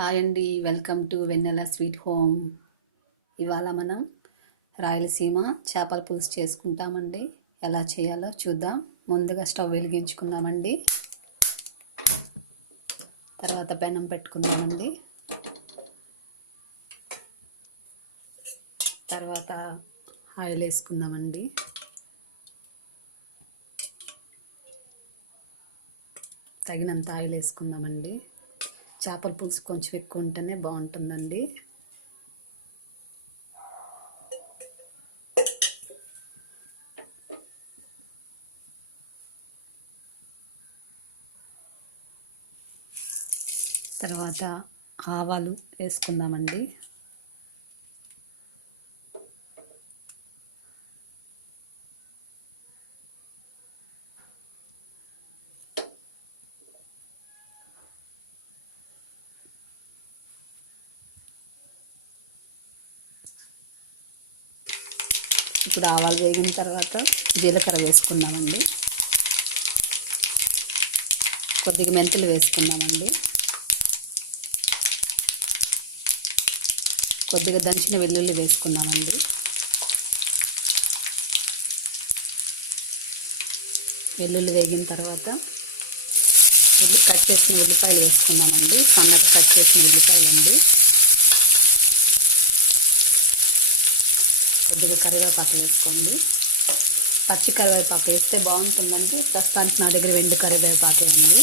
Hi అండి, welcome to Vennela sweet home. ఇవాళ మనం రాయలసీమ చేపల పులుసు చేసుకుంటామండి. ఎలా చేయాలో చూద్దాం. ముందుగా స్టవ్ వెలిగించుకుందామండి. తర్వాత పెనం పెట్టుకుందామండి. తర్వాత ఆయిల్ వేసుకుందామండి. తగినంత ఆయిల్ వేసుకుందామండి. చేపల పులుసు కొంచెం ఎక్కువ ఉంటేనే బాగుంటుందండి. తర్వాత ఆవాలు వేసుకుందామండి. ఇప్పుడు ఆవాలు వేగిన తర్వాత జీలకర్ర వేసుకుందామండి. కొద్దిగా మెంతులు వేసుకుందామండి. కొద్దిగా దంచిన వెల్లుల్లి వేసుకుందామండి. వెల్లుల్లి వేగిన తర్వాత కట్ చేసిన ఉల్లిపాయలు వేసుకుందామండి. సన్నగా కట్ చేసిన ఉల్లిపాయలు అండి. కొద్దిగా కరివేపాకు వేసుకోండి. పచ్చి కరివేపాకు వేస్తే బాగుంటుందండి. ప్రస్తుతానికి నా దగ్గర ఎండు కరివేపాకే ఉంది.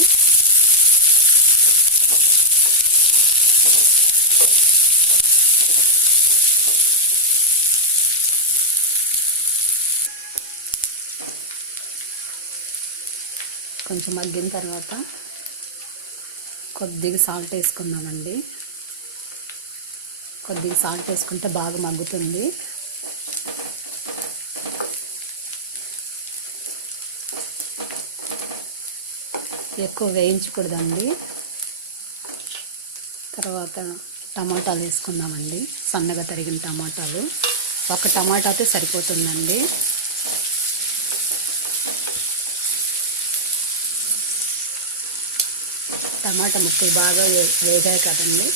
కొంచెం మగ్గిన తర్వాత కొద్దిగా సాల్ట్ వేసుకుందామండి. కొద్దిగా సాల్ట్ వేసుకుంటే బాగా మగ్గుతుంది. ఎక్కువ వేయించకూడదండి. తర్వాత టమాటాలు వేసుకుందామండి. సన్నగా తరిగిన టమాటాలు. ఒక టమాటాతో సరిపోతుందండి. టమాటా ముక్కలు బాగా వేగాయి కదండి.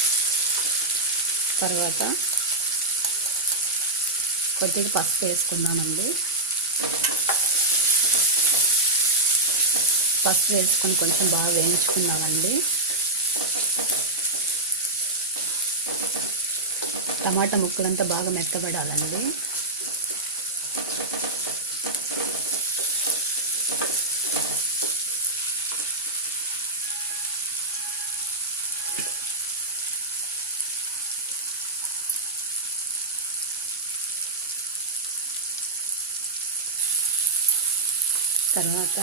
తర్వాత కొద్దిగా పసుపు వేసుకుందామండి. పసుపు వేసుకొని కొంచెం బాగా వేయించుకుందామండి. టమాటా ముక్కలంతా బాగా మెత్తబడాలండి. తర్వాత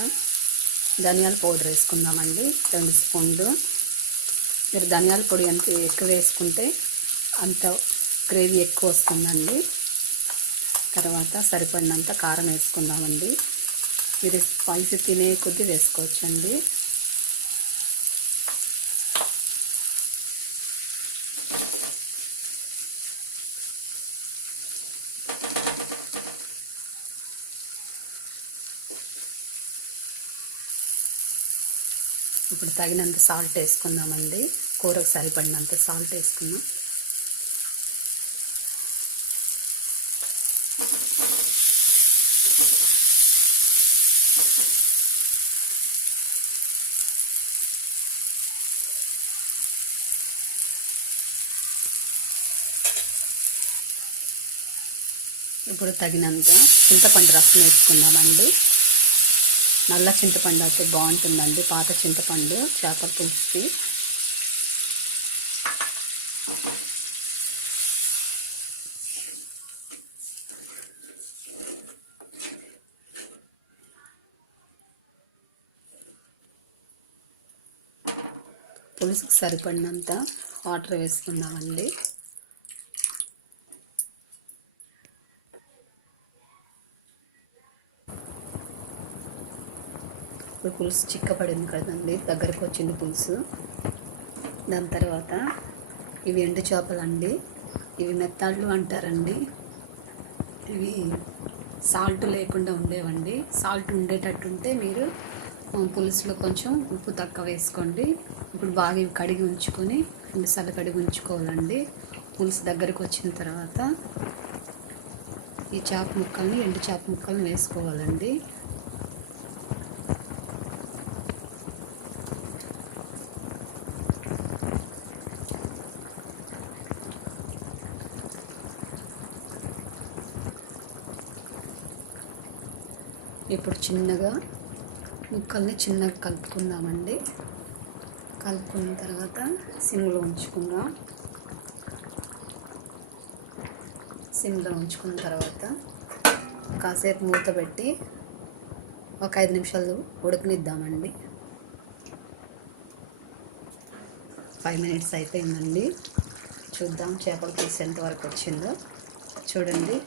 ధనియాల పౌడర్ వేసుకుందామండి. 2 స్పూన్లు. మీరు ధనియాల పొడి ఎంత ఎక్కువ వేసుకుంటే అంత గ్రేవీ ఎక్కువ వస్తుందండి. తర్వాత సరిపడినంత కారం వేసుకుందామండి. మీరు స్పైసీ తినే కొద్దీ వేసుకోవచ్చండి. ఇప్పుడు తగినంత సాల్ట్ వేసుకుందామండి. కూరకు సరిపడినంత సాల్ట్ వేసుకుందాం. ఇప్పుడు తగినంత చింతపండు రసం వేసుకుందామండి. నల్ల చింతపండు అయితే బాగుంటుందండి. పాత చింతపండు చేపల పులుసుకి. పులుసుకు సరిపడినంత వాటర్ వేసుకుందామండి. ఇప్పుడు పులుసు చిక్కపడింది కదండి. దగ్గరకు వచ్చింది పులుసు. దాని తర్వాత ఇవి ఎండు చేపలు అండి. ఇవి మెత్తాళ్ళు అంటారండి. ఇవి సాల్ట్ లేకుండా ఉండేవండి. సాల్ట్ ఉండేటట్టుంటే మీరు పులుసులో కొంచెం ఉప్పు తక్కువ వేసుకోండి. ఇప్పుడు బాగా ఇవి కడిగి ఉంచుకొని 2 సార్లు కడిగి ఉంచుకోవాలండి. పులుసు దగ్గరికి వచ్చిన తర్వాత ఈ చేప ముక్కల్ని, ఎండు చేప ముక్కల్ని వేసుకోవాలండి. ఇప్పుడు ముక్కల్ని చిన్నగా కలుపుకుందామండి. కలుపుకున్న తర్వాత సిమ్లో ఉంచుకుందాం. సిమ్లో ఉంచుకున్న తర్వాత కాసేపు మూత పెట్టి ఒక 5 నిమిషాలు ఉడకనిద్దామండి. 5 మినిట్స్ అయిపోయిందండి. చూద్దాం చేపల పులుసు ఎంతవరకు వచ్చిందో. చూడండి,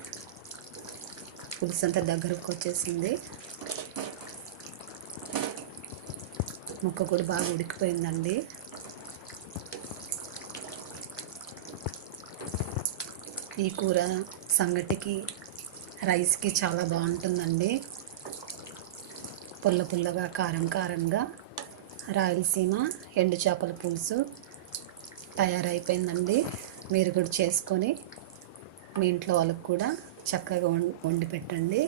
పులుసు అంతా దగ్గరకు వచ్చేసింది. ముక్క కూడా బాగా ఉడికిపోయిందండి. ఈ కూర సంగటికి, రైస్కి చాలా బాగుంటుందండి. పుల్ల పుల్లగా, కారం కారంగా రాయలసీమ ఎండు చేపల పులుసు తయారైపోయిందండి. మీరు కూడా చేసుకొని మీ ఇంట్లో వాళ్ళకు కూడా చక్కగా వండి పెట్టండి.